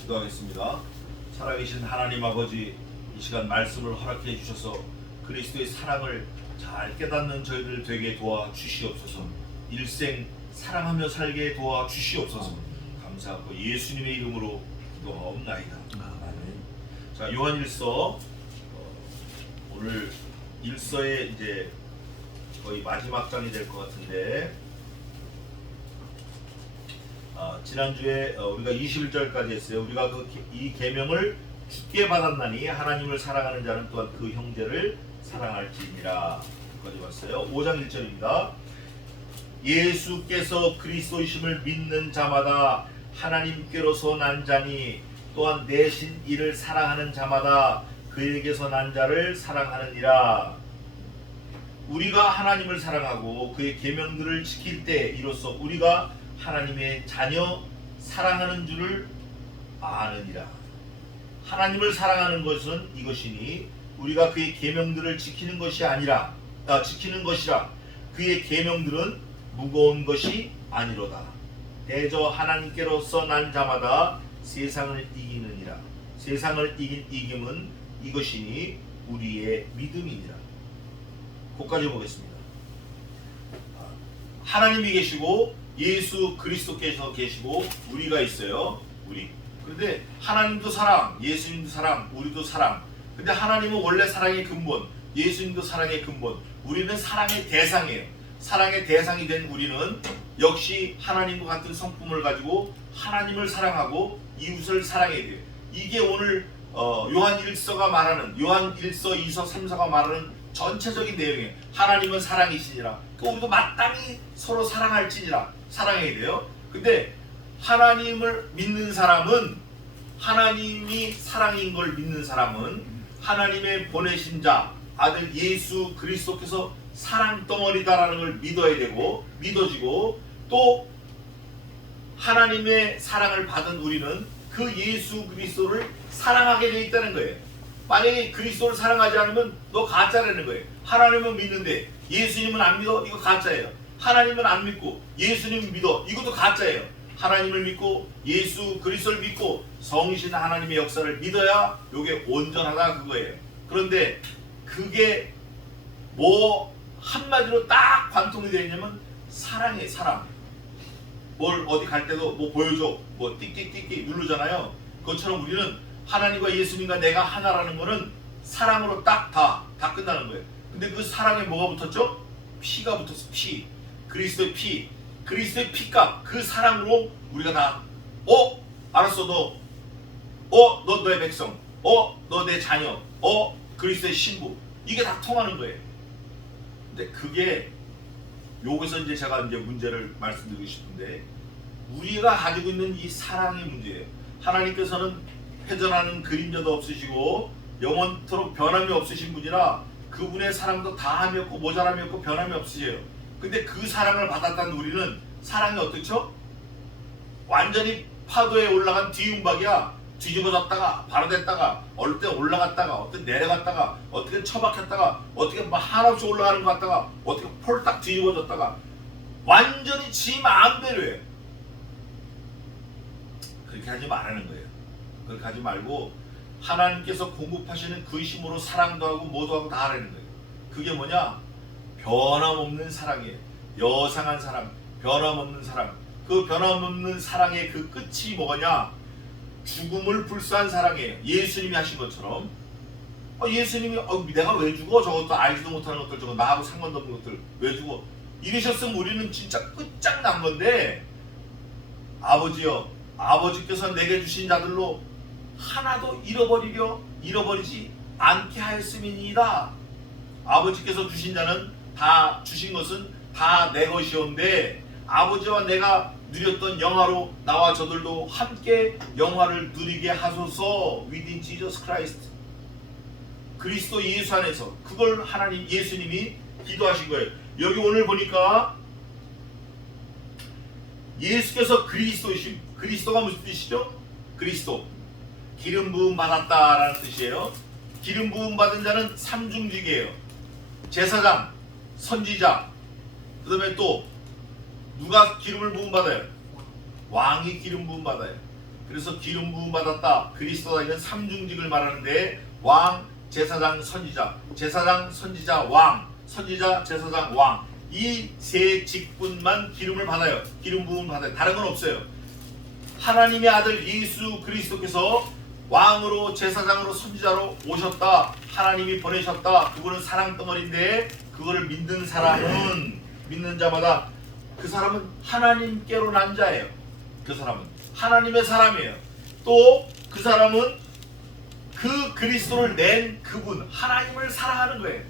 기도하겠습니다. 살아계신 하나님 아버지, 이 시간 말씀을 허락해 주셔서 그리스도의 사랑을 잘 깨닫는 저희들 되게 도와 주시옵소서. 일생 사랑하며 살게 도와 주시옵소서. 감사하고 예수님의 이름으로 기도하옵나이다. 아멘. 자, 요한일서 오늘 일서의 이제 거의 마지막 장이 될 것 같은데, 지난주에 우리가 21절까지 했어요. 우리가 이 계명을 주께 받았나니 하나님을 사랑하는 자는 또한 그 형제를 사랑할지니라. 여기까지 봤어요. 5장 1절입니다. 예수께서 그리스도이심을 믿는 자마다 하나님께로서 난 자니 또한 내신 이를 사랑하는 자마다 그에게서 난 자를 사랑하느니라. 우리가 하나님을 사랑하고 그의 계명들을 지킬 때 이로써 우리가 하나님의 자녀 사랑하는 줄을 아느니라. 하나님을 사랑하는 것은 이것이니 우리가 그의 계명들을 지키는 것이라. 그의 계명들은 무거운 것이 아니로다. 대저 하나님께로서 난 자마다 세상을 이기느니라. 세상을 이긴 이김은 이것이니 우리의 믿음이니라. 거기까지 보겠습니다. 하나님이 계시고 예수 그리스도께서 계시고 우리가 있어요. 우리. 그런데 하나님도 사랑, 예수님도 사랑, 우리도 사랑. 근데 하나님은 원래 사랑의 근본, 예수님도 사랑의 근본. 우리는 사랑의 대상이에요. 사랑의 대상이 된 우리는 역시 하나님과 같은 성품을 가지고 하나님을 사랑하고 이웃을 사랑해야 돼요. 이게 오늘 요한 1서가 말하는, 요한 1서, 2서, 3서가 말하는 전체적인 내용이에요. 하나님은 사랑이시니라. 우리도 마땅히 서로 사랑할지니라. 사랑해야 돼요. 근데 하나님을 믿는 사람은, 하나님이 사랑인 걸 믿는 사람은 하나님의 보내신 자 아들 예수 그리스도께서 사랑 덩어리다라는 걸 믿어야 되고, 믿어지고, 또 하나님의 사랑을 받은 우리는 그 예수 그리스도를 사랑하게 되어 있다는 거예요. 만약에 그리스도를 사랑하지 않으면 너 가짜라는 거예요. 하나님은 믿는데 예수님은 안 믿어? 이거 가짜예요. 하나님은 안 믿고 예수님 믿어? 이것도 가짜예요. 하나님을 믿고 예수 그리스도를 믿고 성신 하나님의 역사를 믿어야 이게 온전하다 그거예요. 그런데 그게 뭐 한마디로 딱 관통이 되어 있냐면 사랑이에요. 사랑. 뭘 어디 갈 때도 뭐 보여줘, 뭐 띡띡띡띡 누르잖아요. 그것처럼 우리는 하나님과 예수님과 내가 하나라는 거는 사랑으로 딱 다 끝나는 거예요. 근데 그 사랑에 뭐가 붙었죠? 피가 붙었어. 피. 그리스도의 피. 그리스도의 피값. 그 사랑으로 우리가 다 알았어. 너 너의 백성. 너 내 자녀. 그리스도의 신부. 이게 다 통하는 거예요. 근데 그게 여기서 이제 제가 이제 문제를 말씀드리고 싶은데, 우리가 가지고 있는 이 사랑의 문제예요. 하나님께서는 회전하는 그림자도 없으시고 영원토록 변함이 없으신 분이라 그분의 사랑도 다함이 없고 모자람이 없고 변함이 없으세요. 근데 그 사랑을 받았다는 우리는 사랑이 어떻죠? 완전히 파도에 올라간 뒤움박이야. 뒤집어졌다가 바로 됐다가 어떨 때 올라갔다가 어떤 내려갔다가 어떻게 처박혔다가 어떻게 막 한없이 올라가는 것 같다가 어떻게 폴딱 뒤집어졌다가 완전히 지 마음대로 해. 그렇게 하지 말라는 거예요. 그렇게 하지 말고 하나님께서 공급하시는 그 힘으로 사랑도 하고 뭐도 하고 다 하라는 거예요. 그게 뭐냐? 변함없는 사랑이에요. 여상한 사랑, 변함없는 사랑. 그 변함없는 사랑의 그 끝이 뭐냐? 죽음을 불사한 사랑이에요. 예수님이 하신 것처럼. 예수님이 내가 왜 죽어? 저것도 알지도 못하는 것들, 저거 나하고 상관도 없는 것들 왜 죽어? 이러셨으면 우리는 진짜 끝장난 건데, 아버지여, 아버지께서 내게 주신 자들로 하나도 잃어버리지 않게 하였음이니이다. 아버지께서 주신 자는 다 주신 것은 다 내 것이온데, 아버지와 내가 누렸던 영화로 나와 저들도 함께 영화를 누리게 하소서. within Jesus Christ. 그리스도 예수 안에서. 그걸 하나님 예수님이 기도하신 거예요. 여기 오늘 보니까 예수께서 그리스도이심. 그리스도가 무슨 뜻이죠? 그리스도. 기름 부음 받았다라는 뜻이에요. 기름 부음 받은 자는 삼중직이에요. 제사장, 선지자, 그 다음에 또 누가 기름을 부음 받아요? 왕이 기름 부음 받아요. 그래서 기름 부음 받았다. 그리스도가 있는 삼중직을 말하는데 왕, 제사장, 선지자, 제사장, 선지자, 왕, 선지자, 제사장, 왕, 이 세 직분만 기름을 받아요. 기름 부음을 받아요. 다른 건 없어요. 하나님의 아들 예수 그리스도께서 왕으로, 제사장으로, 선지자로 오셨다. 하나님이 보내셨다. 그분은 사랑덩어리인데 그거를 믿는 사람은, 믿는 자마다 그 사람은 하나님께로 난 자예요. 그 사람은 하나님의 사람이에요. 또 그 사람은 그 그리스도를 낸 그분, 하나님을 사랑하는 거예요.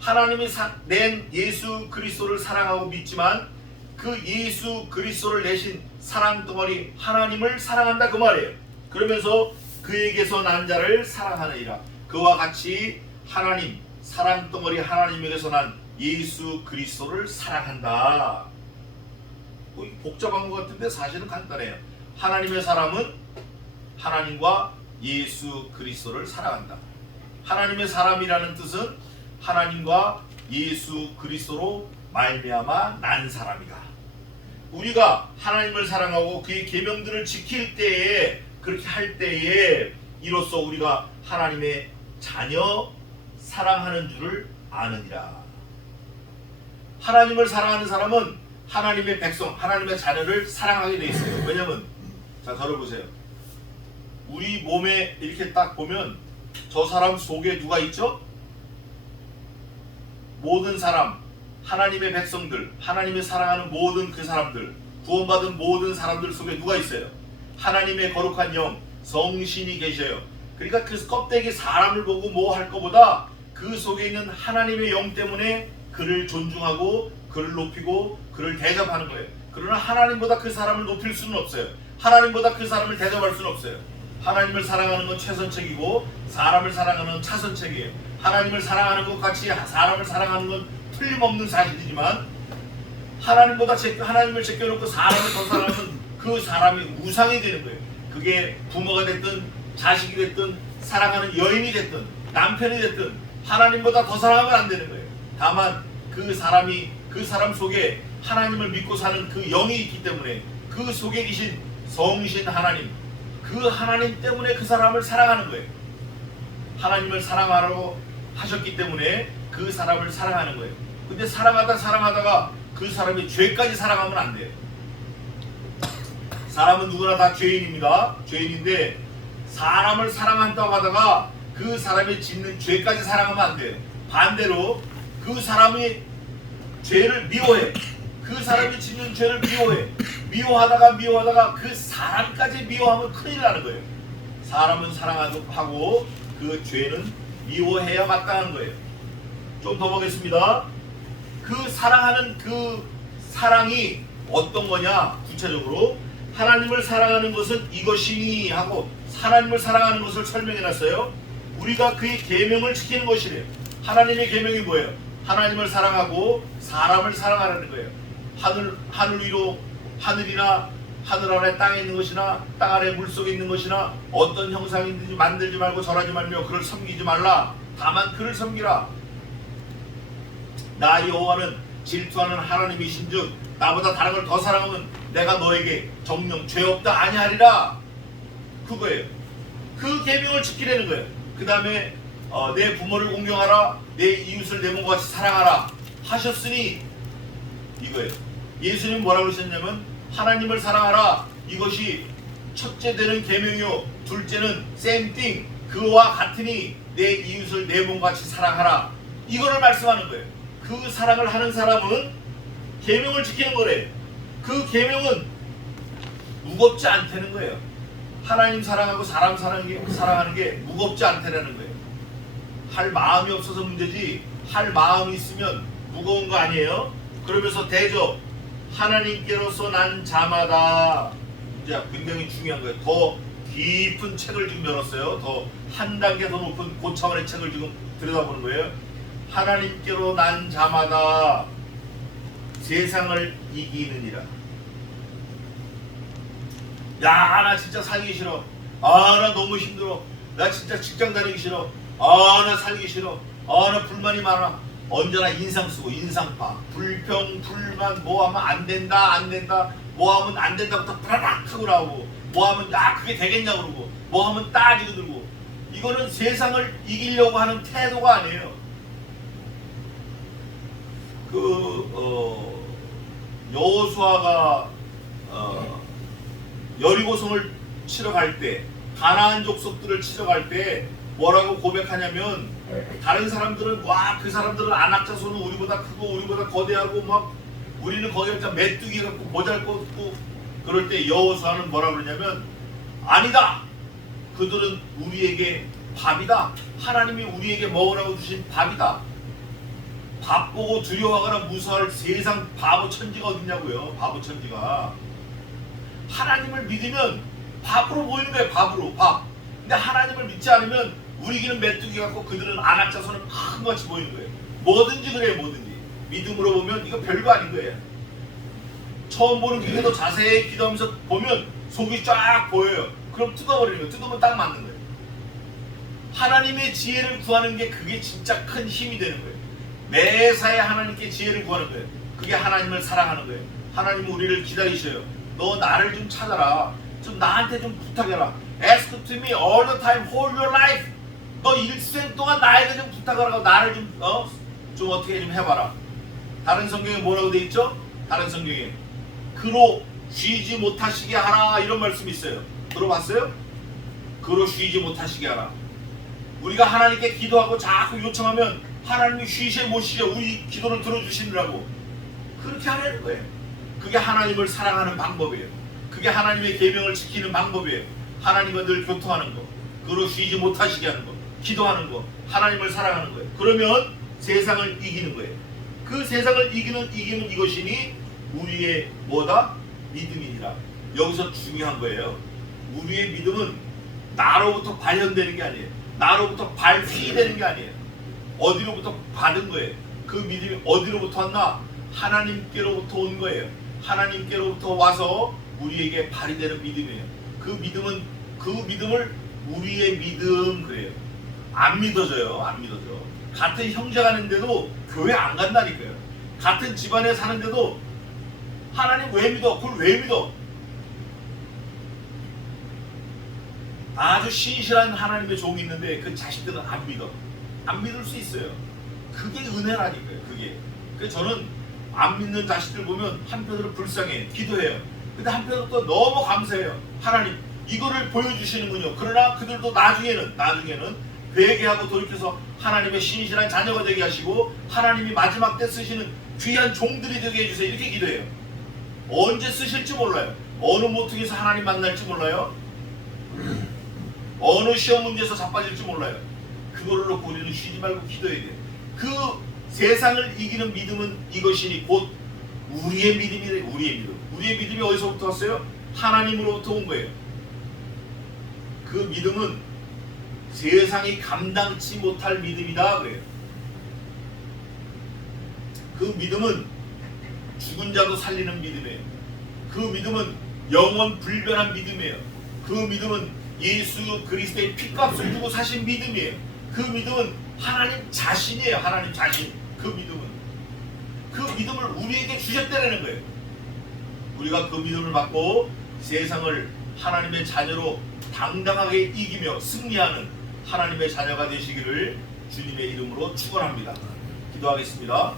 하나님이 낸 예수 그리스도를 사랑하고 믿지만 그 예수 그리스도를 내신 사랑덩어리 하나님을 사랑한다 그 말이에요. 그러면서 그에게서 난 자를 사랑하느니라. 그와 같이 하나님, 사랑덩어리 하나님에게서 난 예수 그리스도를 사랑한다. 복잡한 것 같은데 사실은 간단해요. 하나님의 사람은 하나님과 예수 그리스도를 사랑한다. 하나님의 사람이라는 뜻은 하나님과 예수 그리스도로 말미암아 난 사람이다. 우리가 하나님을 사랑하고 그의 계명들을 지킬 때에, 그렇게 할 때에 이로써 우리가 하나님의 자녀 사랑하는 줄을 아느니라. 하나님을 사랑하는 사람은 하나님의 백성, 하나님의 자녀를 사랑하게 돼 있어요. 왜냐면 자, 저를 보세요. 우리 몸에 이렇게 딱 보면 저 사람 속에 누가 있죠? 모든 사람, 하나님의 백성들, 하나님의 사랑하는 모든 그 사람들, 구원받은 모든 사람들 속에 누가 있어요? 하나님의 거룩한 영, 성신이 계셔요. 그러니까 그 껍데기 사람을 보고 뭐 할 것보다 그 속에 있는 하나님의 영 때문에 그를 존중하고 그를 높이고 그를 대접하는 거예요. 그러나 하나님보다 그 사람을 높일 수는 없어요. 하나님보다 그 사람을 대접할 수는 없어요. 하나님을 사랑하는 건 최선책이고 사람을 사랑하는 건 차선책이에요. 하나님을 사랑하는 것 같이 사람을 사랑하는 건 틀림없는 사실이지만 하나님을 제껴놓고 사람을 더 사랑하면 그 사람이 우상이 되는 거예요. 그게 부모가 됐든 자식이 됐든 사랑하는 여인이 됐든 남편이 됐든 하나님보다 더 사랑하면 안 되는 거예요. 다만 그 사람 속에 하나님을 믿고 사는 그 영이 있기 때문에 그 속에 계신 성신 하나님, 그 하나님 때문에 그 사람을 사랑하는 거예요. 하나님을 사랑하라고 하셨기 때문에 그 사람을 사랑하는 거예요. 근데 사랑하다가 그 사람이 죄까지 사랑하면 안 돼요. 사람은 누구나 다 죄인입니다. 죄인인데 사람을 사랑한다고 하다가 그 사람이 짓는 죄까지 사랑하면 안 돼요. 반대로 그 사람이 죄를 미워해. 그 사람이 짓는 죄를 미워해. 미워하다가 그 사람까지 미워하면 큰일 나는 거예요. 사람은 사랑하고 그 죄는 미워해야 마땅한 거예요. 좀 더 보겠습니다. 그 사랑하는 그 사랑이 어떤 거냐? 구체적으로 하나님을 사랑하는 것은 이것이니 하고 하나님을 사랑하는 것을 설명해 놨어요. 우리가 그의 계명을 지키는 것이래요. 하나님의 계명이 뭐예요? 하나님을 사랑하고 사람을 사랑하라는 거예요. 하늘 위로 하늘이나 하늘 아래 땅에 있는 것이나 땅 아래 물속에 있는 것이나 어떤 형상이든지 만들지 말고 절하지 말며 그를 섬기지 말라. 다만 그를 섬기라. 나 여호와는 질투하는 하나님이신즉 나보다 다른 걸 더 사랑하면 내가 너에게 정령 죄 없다 아니하리라. 그거예요. 그 계명을 지키라는 거예요. 그 다음에 내 부모를 공경하라. 내 이웃을 내 몸과 같이 사랑하라 하셨으니 이거예요. 예수님 뭐라고 그러셨냐면 하나님을 사랑하라. 이것이 첫째 되는 계명이요 둘째는 same thing 그와 같으니 내 이웃을 내 몸과 같이 사랑하라. 이거를 말씀하는 거예요. 그 사랑을 하는 사람은 계명을 지키는 거래. 그 계명은 무겁지 않다는 거예요. 하나님 사랑하고 사람 사랑하는 게 무겁지 않다는 거예요. 할 마음이 없어서 문제지 할 마음이 있으면 무거운 거 아니에요. 그러면서 대접 하나님께로서 난 자마다 이제 굉장히 중요한 거예요. 더 깊은 책을 지금 열었어요. 더 한 단계 더 높은 고차원의 책을 지금 들여다보는 거예요. 하나님께로 난 자마다 세상을 이기느니라. 야, 나 진짜 살기 싫어. 아, 나 너무 힘들어. 나 진짜 직장 다니기 싫어. 아, 나 살기 싫어. 아, 나 불만이 많아. 언제나 인상 쓰고 인상파. 불평, 불만, 뭐 하면 안 된다. 뭐 하면 안 된다부터 뿌라락 하고 나오고 뭐 하면 그게 되겠냐 그러고 뭐 하면 따지고 들고. 이거는 세상을 이기려고 하는 태도가 아니에요. 여호수아가 여리고성을 치러 갈 때, 가나안 족속들을 치러 갈 때 뭐라고 고백하냐면, 다른 사람들은 그 사람들은 안악자손은 우리보다 크고 우리보다 거대하고 막 우리는 거기가 메뚜기 같고 보잘것없고. 그럴 때 여호수아는 뭐라고 그러냐면, 아니다, 그들은 우리에게 밥이다. 하나님이 우리에게 먹으라고 주신 밥이다. 밥 보고 두려워하거나 무서워할 세상 바보 천지가 어딨냐고요. 바보 천지가. 하나님을 믿으면 밥으로 보이는 거예요. 밥으로, 밥. 근데 하나님을 믿지 않으면 우리에게는 메뚜기 같고 그들은 안악자손은 큰 것같이 보이는 거예요. 뭐든지 그래요. 뭐든지 믿음으로 보면 이거 별거 아닌 거예요. 처음 보는 기계도 자세히 기도하면서 보면 속이 쫙 보여요. 그럼 뜯어버리는 거예요. 뜯으면 딱 맞는 거예요. 하나님의 지혜를 구하는 게 그게 진짜 큰 힘이 되는 거예요. 매사에 하나님께 지혜를 구하는 거예요. 그게 하나님을 사랑하는 거예요. 하나님은 우리를 기다리셔요. 너 나를 좀 찾아라. 좀 나한테 좀 부탁해라. Ask to me all the time, all your life. 너 일생 동안 나에게 좀 부탁하라고. 나를 좀 어떻게 좀 해봐라. 다른 성경에 뭐라고 돼 있죠? 다른 성경에 그로 쉬지 못하시게 하라, 이런 말씀이 있어요. 들어봤어요? 그로 쉬지 못하시게 하라. 우리가 하나님께 기도하고 자꾸 요청하면 하나님이 쉬시에 못 쉬죠. 우리 기도를 들어주시느라고. 그렇게 하라는 거예요. 그게 하나님을 사랑하는 방법이에요. 그게 하나님의 계명을 지키는 방법이에요. 하나님과 늘 교통하는 거, 그로 쉬지 못하시게 하는 거, 기도하는 거, 하나님을 사랑하는 거예요. 그러면 세상을 이기는 거예요. 그 세상을 이기는 이것이니 우리의 뭐다? 믿음이니라. 여기서 중요한 거예요. 우리의 믿음은 나로부터 발현되는 게 아니에요. 나로부터 발휘되는 게 아니에요. 어디로부터 받은 거예요. 그 믿음이 어디로부터 왔나? 하나님께로부터 온 거예요. 하나님께로부터 와서 우리에게 발휘되는 믿음이에요. 그 믿음을 우리의 믿음 그래요. 안 믿어져요. 안 믿어져. 같은 형제 가는데도 교회 안 간다니까요. 같은 집안에 사는데도 하나님 왜 믿어? 그걸 왜 믿어? 아주 신실한 하나님의 종이 있는데 그 자식들은 안 믿어. 안 믿을 수 있어요. 그게 은혜라니까요. 그게. 그래서 저는 안 믿는 자식들 보면 한편으로 불쌍해요. 기도해요. 근데 한편으로 또 너무 감사해요. 하나님 이거를 보여주시는군요. 그러나 그들도 나중에는 회개하고 돌이켜서 하나님의 신실한 자녀가 되게 하시고 하나님이 마지막 때 쓰시는 귀한 종들이 되게 해주세요. 이렇게 기도해요. 언제 쓰실지 몰라요. 어느 모퉁이에서 하나님 만날지 몰라요. 어느 시험 문제에서 자빠질지 몰라요. 그거를 놓고 우리는 쉬지 말고 기도해야 돼요. 그 세상을 이기는 믿음은 이것이니 곧 우리의 믿음이래요. 우리의 믿음. 우리의 믿음이 어디서부터 왔어요? 하나님으로부터 온 거예요. 그 믿음은 세상이 감당치 못할 믿음이다 그래요. 그 믿음은 죽은 자도 살리는 믿음이에요. 그 믿음은 영원 불변한 믿음이에요. 그 믿음은 예수 그리스도의 피값을 주고 사신 믿음이에요. 그 믿음은 하나님 자신이에요. 하나님 자신. 그 믿음을 우리에게 주셨다는 거예요. 우리가 그 믿음을 받고 세상을 하나님의 자녀로 당당하게 이기며 승리하는 하나님의 자녀가 되시기를 주님의 이름으로 축원합니다. 기도하겠습니다.